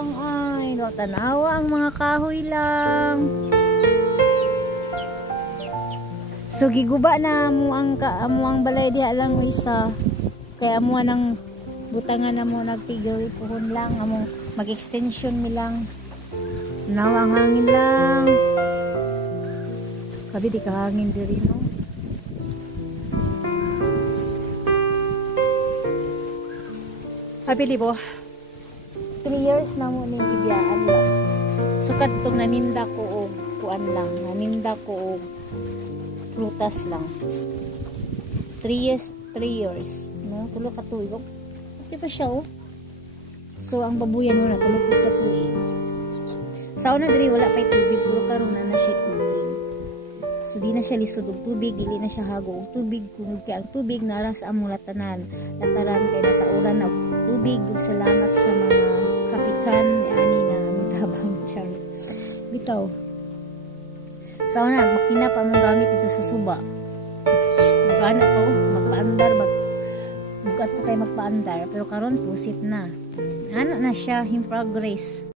lang ay. Tanawa ang mga kahoy lang. So giguba na amo ang balay diha lang isa. Kaya amo nang butangan na mo nagtigil puhon lang amo mag-extension mi lang. Nawang hangin lang. Kabi di ka hangin diri no. Happy libo. 3 years na mo ning ibiyaan lang. So kadtong naninda ko og kuan lang, naninda ko og prutas lang. 3 years, no? Tulo ka tuig. Okay pa siya oh. So ang babuyan mo na tulo ka tuig. Sa una diri wala pay tubig, pero karon na siya tubig. So di na siya lisod og tubig, dili na siya hago og tubig kung kay ang tubig nara sa among latanan. Lataran kay natauran na tubig ug salamat sa mga kapitan ni ani na tabang siya. Bitaw. Sa una makina pa mo gamit dito sa suba. Magana to, magpaandar, bugat pa kay magpaandar, pero karon pusit na. Ano na siya in progress.